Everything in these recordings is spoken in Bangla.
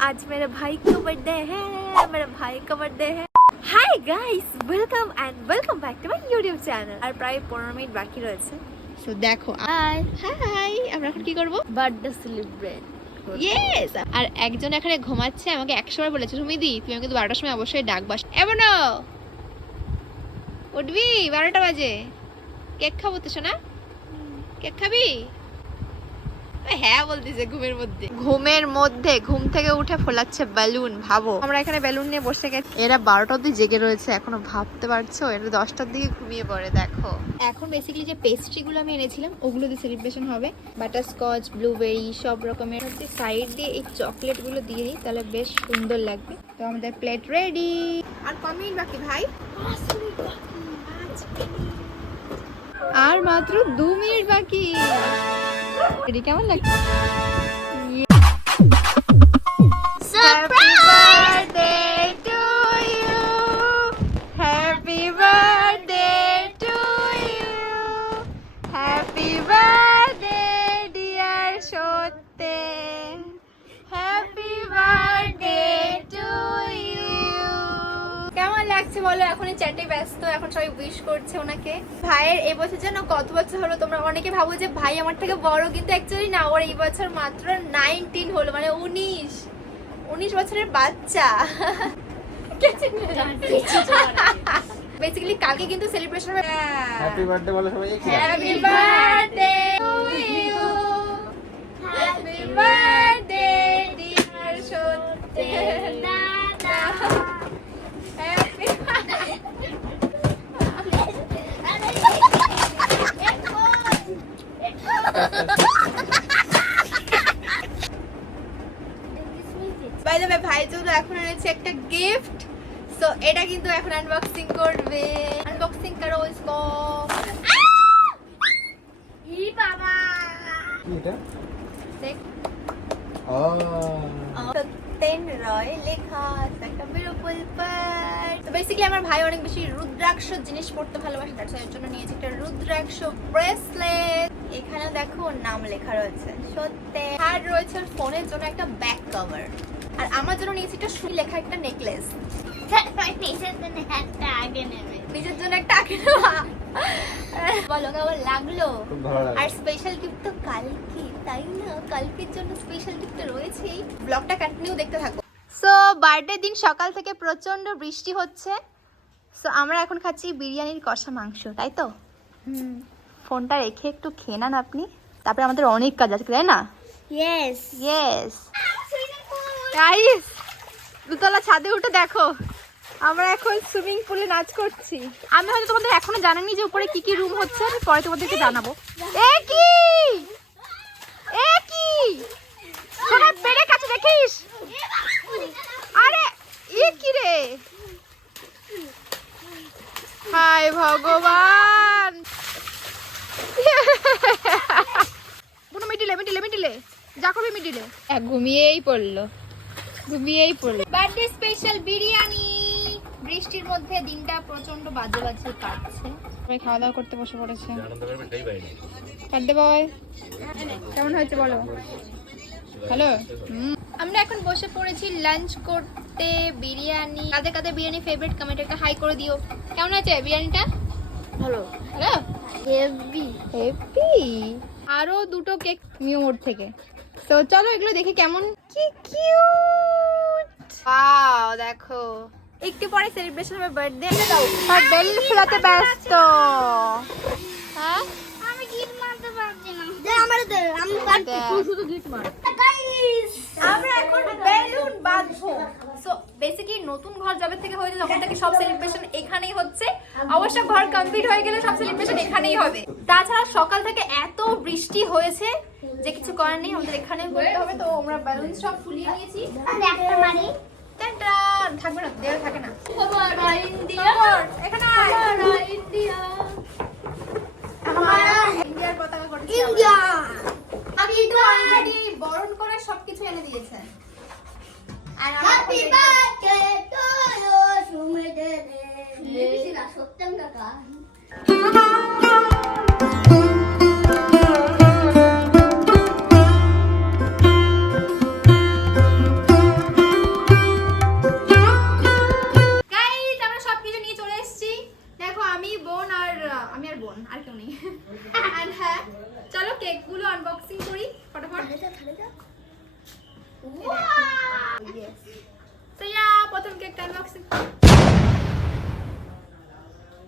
आज मेरे भाई का बर्थडे है, मेरे भाई का बर्थडे है। Hi guys, welcome and welcome back to my YouTube channel. আর প্রায় 15 মিনিট বাকি রয়েছে। সো দেখো, হাই আমরা এখন কি করব? Birthday celebrate. ইয়েস। আর একজন এখানে ঘুমাচ্ছে, আমাকে 100 বার বলেছে সুমিদি তুমি আমাকে 12টার সময় অবশ্যই ডাকবা। এমনো উঠবি? 12টা বাজে। কেক খাবো তো সোনা? কেক খাবি? হ্যাঁ বলতেছে ঘুমের মধ্যে ঘুম থেকে উঠে ফোলাচ্ছে বেলুন। ভাবো, আমরা এখানে বেলুন নিয়ে বসে গেছি, এরা 12টা অবধি জেগে রয়েছে। এখনো ভাবতে পারছো, এরা 10টার দিকে ঘুমিয়ে পড়ে। দেখো এখন বেসিক্যালি যে পেস্ট্রি গুলো আমি এনেছিলাম ওগুলো দিয়ে সেলিব্রেশন হবে। বাটারস্কচ, ব্লুবেরি, সব রকমের হচ্ছে। সাইড দিয়ে এই চকলেট গুলো দিয়ে নিই, তাহলে বেশ সুন্দর লাগবে। তো আমাদের প্লেট রেডি। আর কম মিনিট বাকি ভাই, আর মাত্র 2 মিনিট বাকি। এটি কেমন লাগছে? বলো, এখন চ্যাটে ব্যস্ত, এখন সবাই উইশ করছে ওনাকে। ভাইয়ের এই বছর যেন কত বছর হলো, তোমরা অনেকে ভাবো যে ভাই আমার থেকে বড়, কিন্তু অ্যাকচুয়ালি না, ওর এই বছর মাত্র 19 হলো, মানে 19 বছরের বাচ্চা। বেসিক্যালি কালকে কিন্তু সেলিব্রেশন হবে। হ্যাপি বার্থডে বলো সবাই। Happy birthday to you, happy birthday dear সত্যি দাদা। ভাইয়ের জন্য এখন এনেছে একটা গিফট। সো এটা কিন্তু এখন আনবক্সিং করবে। আনবক্সিং করো इसको। ই বাবা, কি এটা? দেখ। সত্যেন রয় লেখা একটা বিউটিফুল পার। তো বেসিক্যালি আমার ভাই অনেক বেশি রুদ্রাক্ষ জিনিস পড়তে ভালোবাসে, তার জন্য নিয়েছে একটা রুদ্রাক্ষ ব্রেসলেট। এখানে দেখো নাম লেখা রয়েছে সত্যেন। আর রয়েছে ফোনের জন্য একটা ব্যাক কভার। আর আমার জন্য নিয়েছি একটা সুই লেখা একটা নেকলেস। নিজের জন্য একটা আগে নেওয়া। বলো কেমন লাগলো? আর স্পেশাল গিফট তো কালকে, তাই না? কালকের জন্য স্পেশাল গিফট রয়েছে। ব্লগটা কন্টিনিউ দেখতে থাকো। সো বার্থডে দিন সকাল থেকে প্রচন্ড বৃষ্টি হচ্ছে। সো আমরা এখন খাচ্ছি বিরিয়ানির কষা মাংস, তাই তো? ফোনটা রেখে একটু খেয়ে নেন আপনি, তারপরে আমাদের অনেক কাজ আছে, তাই না? Yes yes. গাইস, দুতলা ছাদে উঠে দেখো, আমরা এখন সুইমিং পুলে নাচ করছি। আমি হয়তো তোমাদের এখনো জানাইনি যে উপরে কি কি রুম হচ্ছে, আমি পরে তোমাদেরকে জানাবো। এ কি তোরা পেরে কাছে দেখিস? আরে এ কি রে? হায় ভগবান। পুরো মিডিলে যা করবে মিডিলে। ঘুমিয়েই পড়লো। Birthday special biryani. বৃষ্টির মধ্যে দিনটা প্রচন্ড বাজে কাটছে। সবাই খাওয়া দাওয়া করতে বসে পড়েছে। বার্থডে বয় কেমন হয়েছে বলো? হ্যালো। আমরা এখন বসে পড়েছি লাঞ্চ করতে। বিরিয়ানি, কাদের বিরিয়ানি ফেভারিট কমেন্টে একটা হাই করে দিও। কেমন হয়েছে বিরিয়ানিটা? ভালো। হেভি। আরো দুটো কেক নিউ মোড থেকে। তো চলো এগুলো দেখি কেমন। কি কিউট। ওয়াও, দেখো একটু পরে সেলিব্রেশন হবে বার্থডে। আর বেল ফুলাতে ব্যস্ত। হ্যাঁ আমি গিফট মারতে পারছি না। দে আমারে দে, আমি পারছি। তুই শুধু গিফট মার। গাইস আমরা এখন বেলুন বাঁধবো। সো বেসিক্যালি নতুন ঘর যাবে থেকে হয়েছে তখন থেকে সব সেলিব্রেশন এখানেই হচ্ছে। অবশ্য ঘর কমপ্লিট হয়ে গেলে সব সেলিব্রেশন এখানেই হবে। তাছাড়া সকাল থেকে এত বৃষ্টি হয়েছে যে কিছু করার নেই, আমাদের এখানেও করতে হবে। তো আমরা বেলুন সব ফুলিয়ে নিয়েছি। একটা মারি থাকবে না, দেওয়া থাকে না। ইন্ডিয়ার পতাকা করেছি। বরণ করে সবকিছু এনে দিয়েছে। আর হ্যাপি বার্থডে টু ইউ সুমিদে। সত্যম কাকা। তো প্রথম কেকটা আনবক্সিং।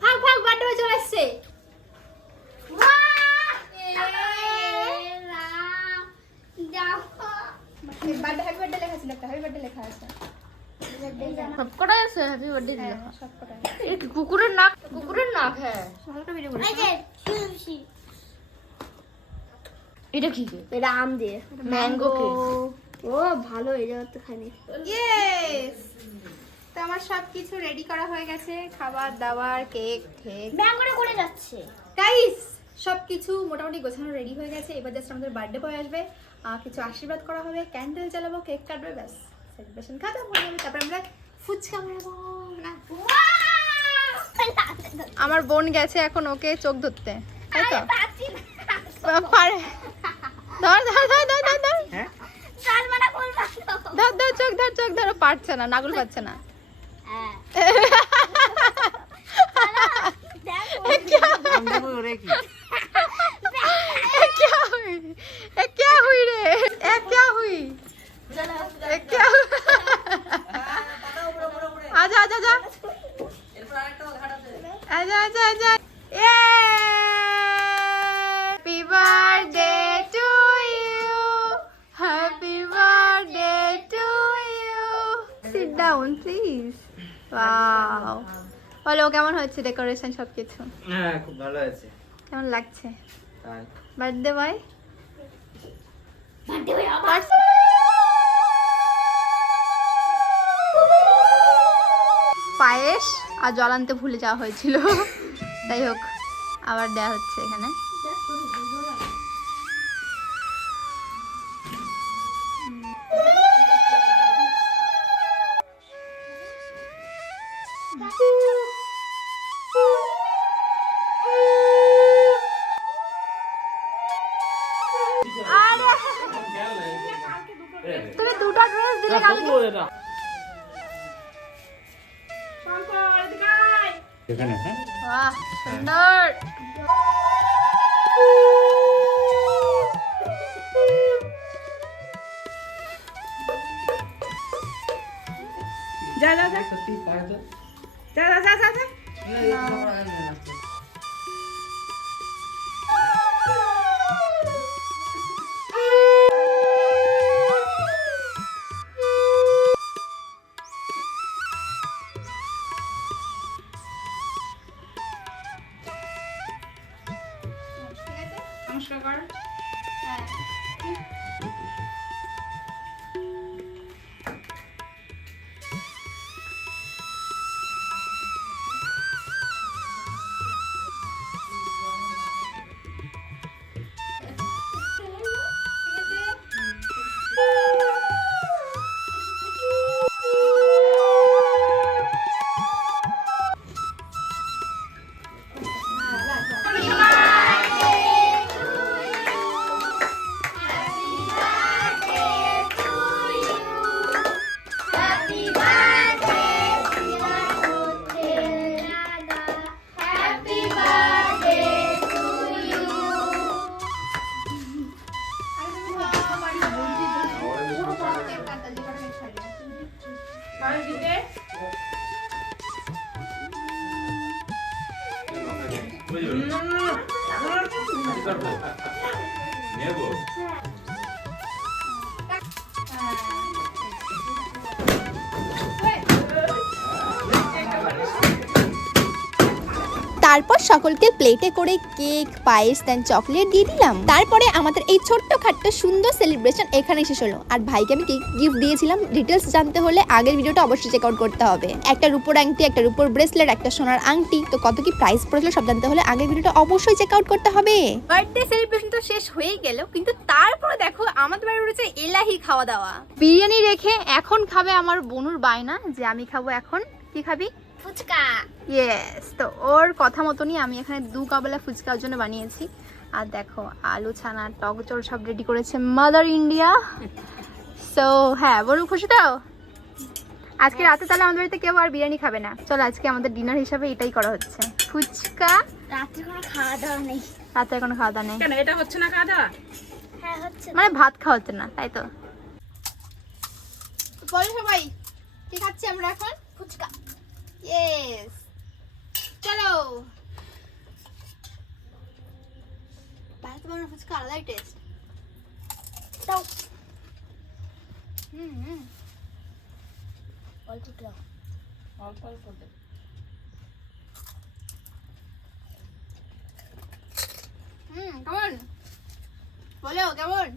ভাগ ভাগ বার্থডে বয় চলে আসছে। বার্থডে হ্যাপি বার্থডে লেখা ছিল, একটা হ্যাপি বার্থডে লেখা আছে। সবকটাই আছে হ্যাপি বার্থডে হ্যাঁ লেখা। সবকটা। এই কি কুকুরের নাক? কুকুরের নাক, হ্যাঁ। হালকা ভিডিও করে। এটা কি? এটা আম দিয়ে ম্যাঙ্গো কেক। ও ভালো, এটা তো খাইনি। ইয়েস, তো আমার সবকিছু রেডি করা হয়ে গেছে, খাবার দাবার, কেক ঠেক, ম্যাঙ্গোটা করে যাচ্ছে। গাইস সবকিছু মোটামুটি গোছানো রেডি হয়ে গেছে। এবার জাস্ট আমাদের বার্থডে বয় আসবে, কিছু আশীর্বাদ করা হবে, ক্যান্ডেল জ্বালাবো, কেক কাটবে, ব্যাস সেলিব্রেশন খাওয়া হয়ে যাবে। তারপর আমরা ফুচকা মারাবো না। আমার বোন গেছে এখন ওকে চোখ ধরতে, তাই তো? পারে। ধর ধর ধর ধর ধর ধর ধর ধর, চোখ ধর চোখ ধর, পারছে না, নাগুল পাচ্ছে না। क्या हुई रे? क्या हुई? क्या? आजा आजा आजा आजा आजा आजा। Happy birthday to you, happy birthday to you. Sit down please. Wow, বলো কেমন হচ্ছে ডেকোরেশন সবকিছু? হ্যাঁ খুব ভালো হয়েছে। কেমন লাগছে তাই বার্থডে বয়? পায়েস আর জল আনতে ভুলে যাওয়া হয়েছিল, যাই হোক আবার দেওয়া হচ্ছে এখানে। তুমি দুটো ড্রেস দিলে কালকে। এখানে হ্যাঁ বাহ সুন্দর। যা যা যা সত্যি পায় তো যা যা যা যা। নমস্কার কর। তারপর সকলকে প্লেটে করে কেক, পায়েস, দেন চকলেট দিয়ে দিলাম। তারপরে আমাদের এই ছোট্ট খাট্ট সুন্দর সেলিব্রেশন এখানে শেষ হলো। আর ভাইকে আমি কি গিফট দিয়েছিলাম ডিটেলস জানতে হলে আগের ভিডিওটা অবশ্যই চেক আউট করতে হবে। একটা রূপোর আংটি, একটা রূপোর ব্রেসলেট, একটা সোনার আংটি, তো কত কি প্রাইস পড়েছিল সব জানতে হলে আগের ভিডিওটা অবশ্যই চেক আউট করতে হবে। বার্থডে সেলিব্রেশন তো শেষ হয়ে গেল, কিন্তু তারপরে দেখো আমাদের বাড়ি উঠেছে এলাহি খাওয়া দাওয়া। বিরিয়ানি রেখে এখন খাবে আমার বনুর বায়না যে আমি খাবো এখন। কি খাবি? ফুচকা। ইয়েস, তো ওর কথা মতনই আমি এখানে 2 কাবলা ফুচকা ওর জন্য বানিয়েছি। আর দেখো আলু ছানা টক জল সব রেডি করেছে মাদার ইন্ডিয়া। সো হ্যাঁ বলুন, খুশি তো? আজকে রাতে তাহলে আমাদের বাড়িতে কেউ আর বিরিয়ানি খাবে না। চলো আজকে আমাদের ডিনার হিসাবে এটাই করা হচ্ছে, ফুচকা। রাত্রে কোনো খাওয়া দাওয়া নেই। রাতে কোনো খাওয়া দাওয়া নেই। কেন এটা হচ্ছে না খাওয়া দাওয়া? হ্যাঁ হচ্ছে। মানে ভাত খাওয়া হচ্ছে না, তাই তো? বলো সবাই কি খাচ্ছি আমরা এখন? ফুচকা। ইয়েস, চলো। বাড়িতে বানানো ফুচকা আলাদাই টেস্ট। দাও হুম, অল্প দাও। অল্প অল্প দে। কেমন বলো, কেমন?